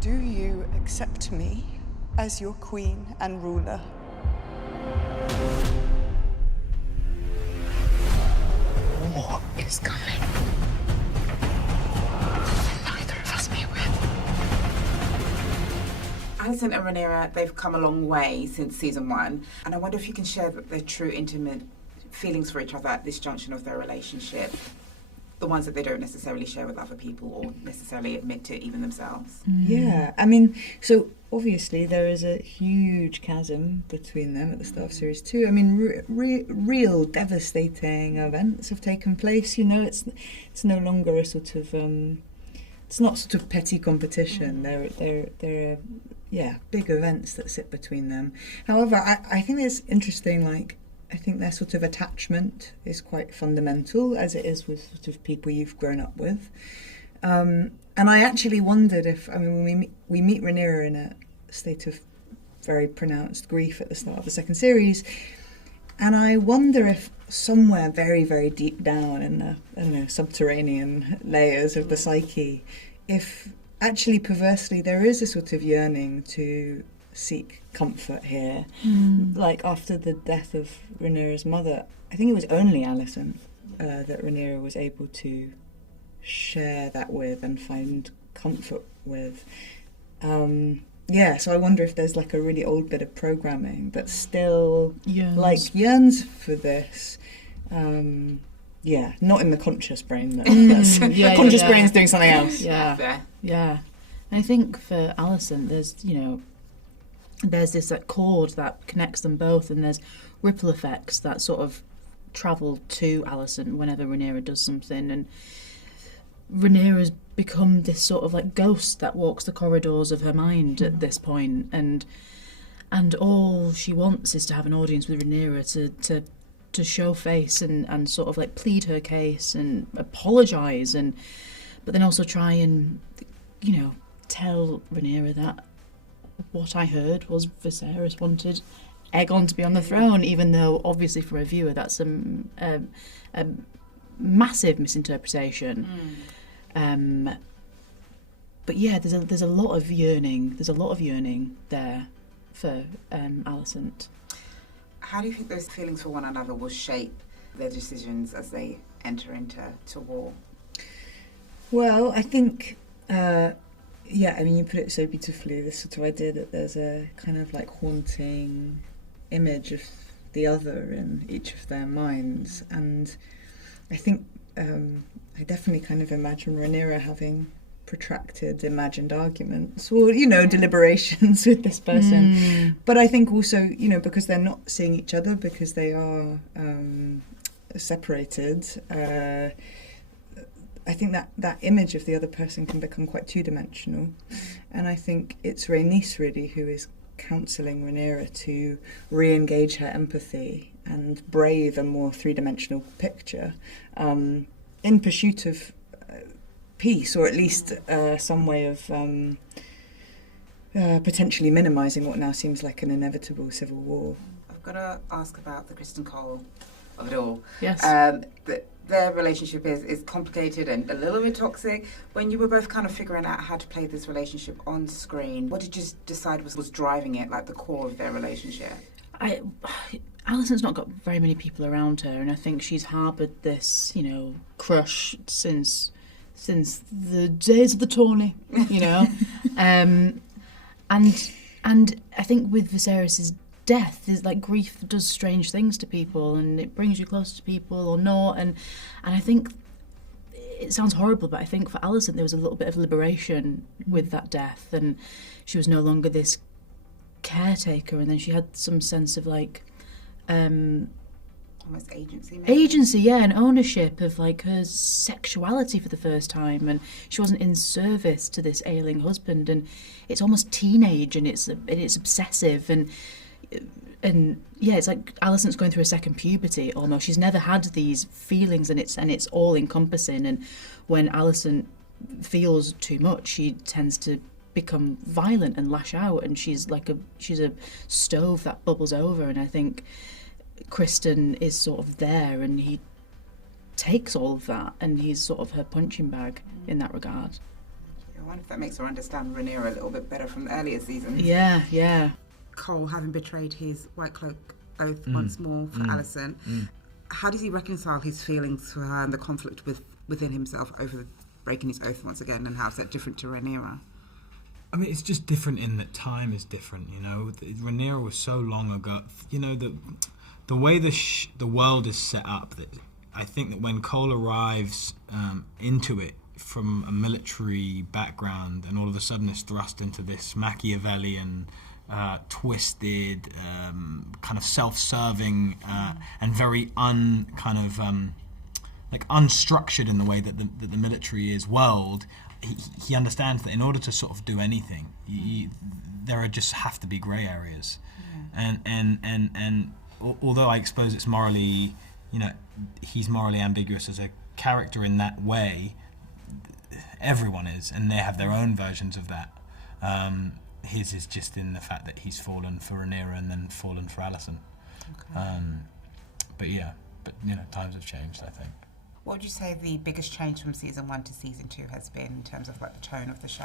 Do you accept me as your queen and ruler? War is coming. Neither of us may win. Alicent and Rhaenyra, they've come a long way since season 1, and I wonder if you can share their true intimate feelings for each other at this junction of their relationship, the ones that they don't necessarily share with other people or necessarily admit to even themselves. Yeah, I mean, so obviously there is a huge chasm between them at the start of series 2. I mean, real devastating events have taken place. You know, it's no longer a sort of it's not sort of petty competition. There are big events that sit between them. However, I think it's interesting. Like, I think their sort of attachment is quite fundamental, as it is with sort of people you've grown up with. And I actually wondered if, I mean, when we meet Rhaenyra in a state of very pronounced grief at the start of the second series, and I wonder if somewhere very, very deep down in the, I don't know, subterranean layers of the psyche, if actually perversely there is a sort of yearning to seek comfort here. Like after the death of Rhaenyra's mother, I think it was only Alicent that Rhaenyra was able to share that with and find comfort with. So I wonder if there's like a really old bit of programming that still yearns for this. Not in the conscious brain though. Conscious brain is doing something else. Yeah. And I think for Alicent, there's this chord that connects them both, and there's ripple effects that sort of travel to Alicent whenever Rhaenyra does something, and Rhaenyra's become this sort of like ghost that walks the corridors of her mind at this point, and all she wants is to have an audience with Rhaenyra to show face and sort of like plead her case and apologise, but then also try and tell Rhaenyra that what I heard was Viserys wanted Aegon to be on the throne, even though obviously for a viewer that's a massive misinterpretation. But yeah, there's a lot of yearning. There's a lot of yearning there for Alicent. How do you think those feelings for one another will shape their decisions as they enter into war? Well, I think. I mean, you put it so beautifully, this sort of idea that there's a kind of like haunting image of the other in each of their minds. And I think I definitely kind of imagine Rhaenyra having protracted imagined arguments or, deliberations with this person. But I think also, because they're not seeing each other, because they are separated, I think that image of the other person can become quite two-dimensional. And I think it's Rhaenys really who is counselling Rhaenyra to re-engage her empathy and brave a more three-dimensional picture in pursuit of peace, or at least some way of potentially minimising what now seems like an inevitable civil war. I've got to ask about the Criston Cole of it all. Yes. Their relationship is complicated and a little bit toxic. When you were both kind of figuring out how to play this relationship on screen, what did you decide was driving it, like the core of their relationship? Alicent's not got very many people around her, and I think she's harboured this, crush since the days of the tourney, and I think with Viserys's death is like grief does strange things to people, and it brings you closer to people or not, and I think it sounds horrible, but I think for Alicent there was a little bit of liberation with that death, and she was no longer this caretaker, and then she had some sense of like almost agency, and ownership of like her sexuality for the first time, and she wasn't in service to this ailing husband, and it's almost teenage, and it's obsessive, and it's like Alicent's going through a second puberty almost. She's never had these feelings, and it's all encompassing, and when Alicent feels too much, she tends to become violent and lash out, and she's a stove that bubbles over, and I think Criston is sort of there, and he takes all of that, and he's sort of her punching bag in that regard. wonder if that makes her understand Rhaenyra a little bit better from the earlier seasons. Yeah. Cole, having betrayed his White Cloak oath once more for Alicent, how does he reconcile his feelings for her and the conflict within himself over breaking his oath once again, and how is that different to Rhaenyra? I mean, it's just different in that time is different, you know. Rhaenyra was so long ago. You know, the way the world is set up, that I think that when Cole arrives into it from a military background and all of a sudden is thrust into this Machiavellian, twisted, kind of self-serving and very unstructured in the way that the military is world, he understands that in order to sort of do anything, there just have to be grey areas, and although I suppose it's morally, you know, he's morally ambiguous as a character in that way, everyone is, and they have their own versions of that. His is just in the fact that he's fallen for Rhaenyra and then fallen for Alicent. Okay. But you know, times have changed, I think. What would you say the biggest change from season 1 to season 2 has been in terms of like the tone of the show?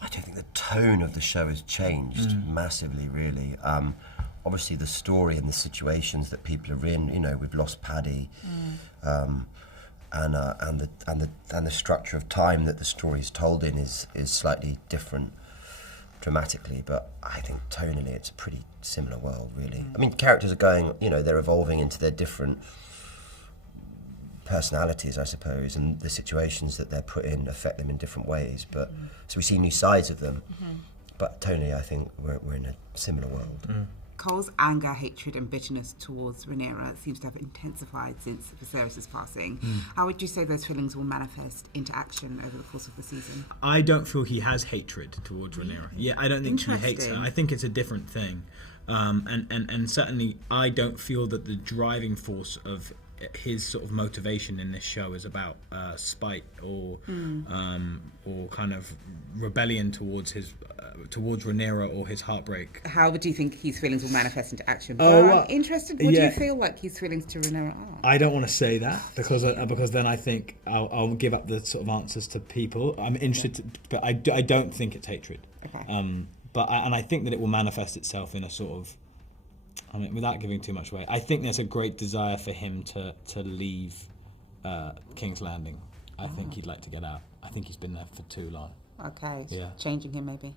I don't think the tone of the show has changed massively, really. Obviously, the story and the situations that people are in. You know, we've lost Paddy, and the structure of time that the story is told in is slightly different, dramatically. But I think tonally, it's a pretty similar world, really. I mean, characters are going. You know, they're evolving into their different personalities, I suppose, and the situations that they're put in affect them in different ways. But so we see new sides of them. But tonally, I think we're in a similar world. Cole's anger, hatred, and bitterness towards Rhaenyra seems to have intensified since Viserys' passing. How would you say those feelings will manifest into action over the course of the season? I don't feel he has hatred towards Rhaenyra. Yeah, I don't think he hates her. I think it's a different thing, and certainly I don't feel that the driving force of his sort of motivation in this show is about spite or kind of rebellion towards Rhaenyra or his heartbreak. How would you think his feelings will manifest into action? I'm interested. What do you feel like his feelings to Rhaenyra are? I don't want to say that because then I think I'll give up the sort of answers to people. I'm interested, but I don't think it's hatred. Okay. And I think that it will manifest itself in a sort of, I mean, without giving too much away, I think there's a great desire for him to leave King's Landing. I think he'd like to get out. I think he's been there for too long. Okay. Yeah. Changing him, maybe.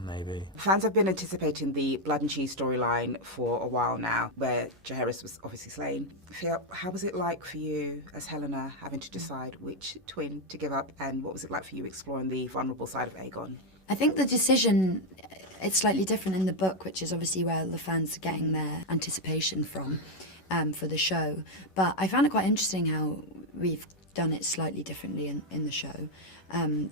Maybe. Fans have been anticipating the Blood and Cheese storyline for a while now, where Jaehaerys was obviously slain. Phia, how was it like for you as Helaena having to decide which twin to give up, and what was it like for you exploring the vulnerable side of Aegon? I think the decision, it's slightly different in the book, which is obviously where the fans are getting their anticipation from for the show. But I found it quite interesting how we've done it slightly differently in the show,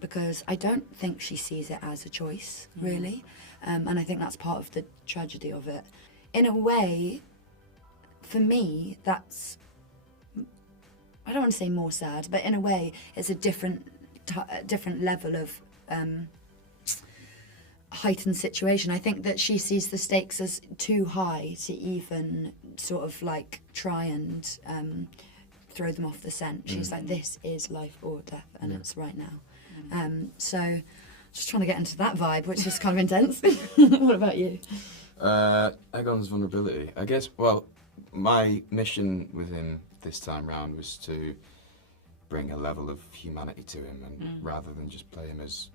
because I don't think she sees it as a choice, really. And I think that's part of the tragedy of it. In a way, for me, that's, I don't want to say more sad, but in a way, it's a different level of heightened situation. I think that she sees the stakes as too high to even sort of like try and throw them off the scent. She's like, this is life or death, and it's right now. So just trying to get into that vibe, which is kind of intense. What about you? Aegon's vulnerability. I guess, well, my mission with him this time round was to bring a level of humanity to him, and rather than just play him as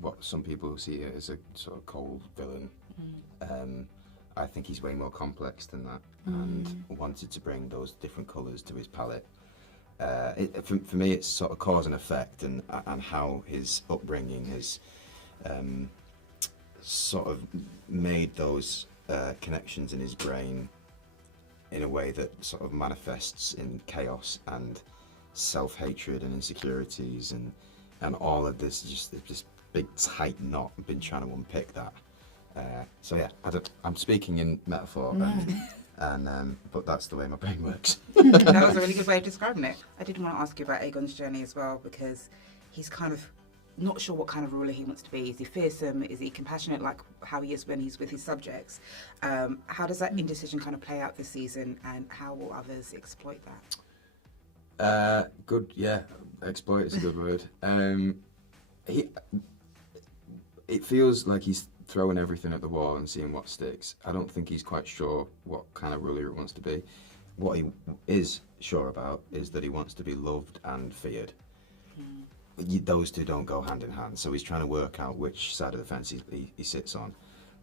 what some people see it as a sort of cold villain. I think he's way more complex than that, and wanted to bring those different colours to his palette. For me, it's sort of cause and effect, and how his upbringing has sort of made those connections in his brain in a way that sort of manifests in chaos and self-hatred and insecurities and all of this, just this big tight knot. I've been trying to unpick that. So yeah, I'm speaking in metaphor, but that's the way my brain works. That was a really good way of describing it. I did want to ask you about Aegon's journey as well, because he's kind of not sure what kind of ruler he wants to be. Is he fearsome? Is he compassionate, like how he is when he's with his subjects? How does that indecision kind of play out this season, and how will others exploit that? Good, yeah. Exploit is a good word. It feels like he's throwing everything at the wall and seeing what sticks. I don't think he's quite sure what kind of ruler he wants to be. What he is sure about is that he wants to be loved and feared. Those two don't go hand in hand, so he's trying to work out which side of the fence he sits on.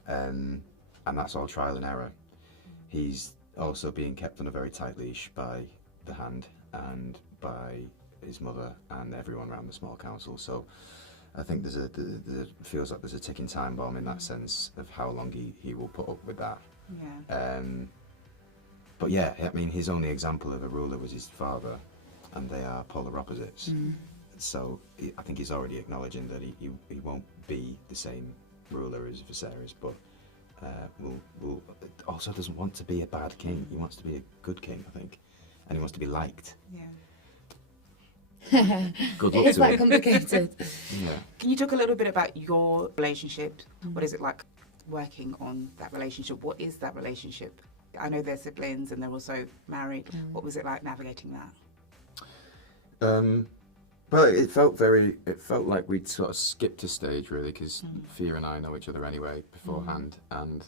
And that's all trial and error. He's also being kept on a very tight leash by the Hand and by his mother and everyone around the small council. So I think there feels like there's a ticking time bomb in that sense of how long he will put up with that. Yeah. But yeah, I mean, his only example of a ruler was his father, and they are polar opposites. So I think he's already acknowledging that he won't be the same ruler as Viserys, but will also doesn't want to be a bad king. He wants to be a good king, I think, and he wants to be liked. Yeah. Good luck It's to that him. complicated. Yeah. Can you talk a little bit about your relationship? What is it like working on that relationship? What is that relationship? I know they're siblings and they're also married. What was it like navigating that? Well, it felt like we'd sort of skipped a stage, really, because Phia and I know each other anyway beforehand, and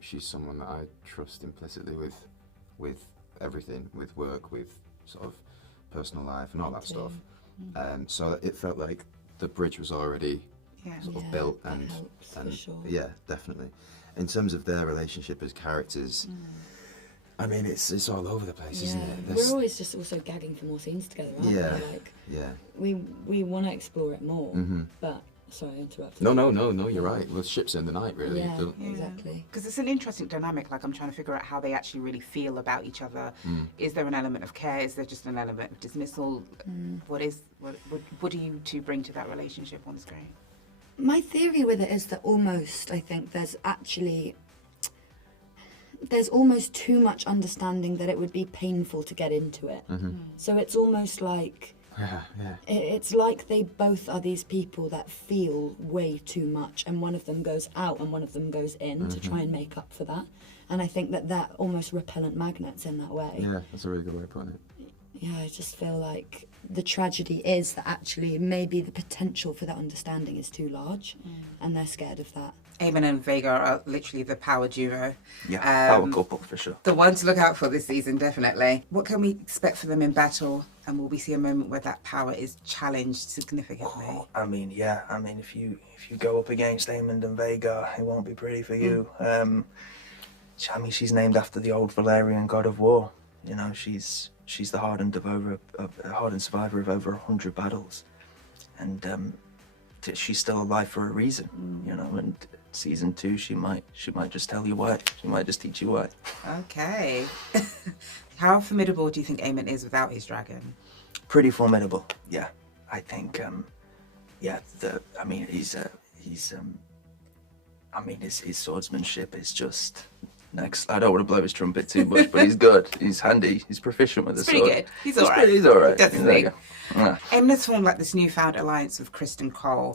she's someone that I trust implicitly with everything, with work, with sort of personal life and all that stuff. So it felt like the bridge was already sort of built, and helps, for sure. yeah, definitely. In terms of their relationship as characters, I mean, it's all over the place, isn't it? We're always just also gagging for more scenes together, aren't we? Like, we want to explore it more, but sorry, I interrupted. No, you're right. Well, ships in the night, really. Yeah, exactly. Because it's an interesting dynamic. Like, I'm trying to figure out how they actually really feel about each other. Is there an element of care? Is there just an element of dismissal? What do you two bring to that relationship on screen? My theory with it is that almost, I think there's almost too much understanding that it would be painful to get into it. So it's almost like it's like they both are these people that feel way too much, and one of them goes out and one of them goes in to try and make up for that. And I think that almost repellent magnets in that way. Yeah, that's a really good way of putting it. Yeah, I just feel like the tragedy is that actually maybe the potential for that understanding is too large, and they're scared of that. Aemond and Vhagar are literally the power duo. Yeah, power couple for sure. The one to look out for this season, definitely. What can we expect for them in battle? And will we see a moment where that power is challenged significantly? I mean, if you go up against Aemond and Vhagar, it won't be pretty for you. I mean, she's named after the old Valyrian god of war. You know, she's the hardened survivor of over 100 battles, and she's still alive for a reason. You know, and season 2, she might just tell you why. She might just teach you why. Okay. How formidable do you think Aemond is without his dragon? Pretty formidable. Yeah, I think. His swordsmanship is just next. I don't want to blow his trumpet too much, but he's good. He's handy. He's proficient with the sword. Pretty good. He's all right. He's all right. Definitely. Aemond's formed like this newfound alliance with Criston Cole.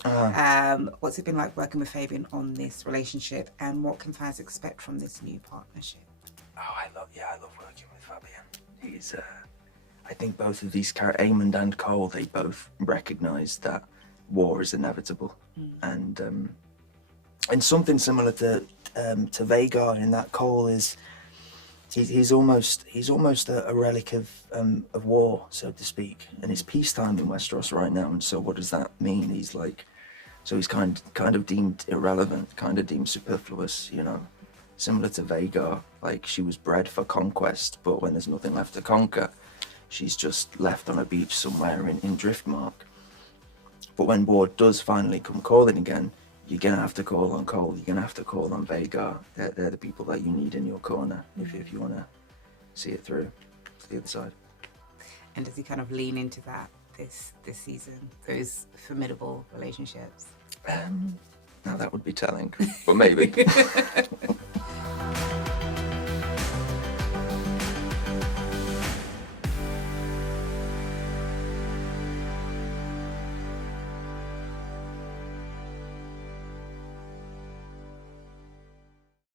What's it been like working with Fabian on this relationship, and what can fans expect from this new partnership? Oh, I love working with Fabian. He's, I think both of these characters, Aemond and Cole, they both recognise that war is inevitable, and something similar to Vhagar in that Cole is he's almost a relic of war, so to speak, and it's peacetime in Westeros right now. And so what does that mean? He's kind of deemed irrelevant, kind of deemed superfluous, you know. Similar to Vhagar, like she was bred for conquest, but when there's nothing left to conquer, she's just left on a beach somewhere in Driftmark. But when war does finally come calling again, you're gonna have to call on Cole, you're gonna have to call on Vhagar. They're the people that you need in your corner if you want to see it through to the other side. And does he kind of lean into that this season, those formidable relationships? Now that would be telling, but maybe.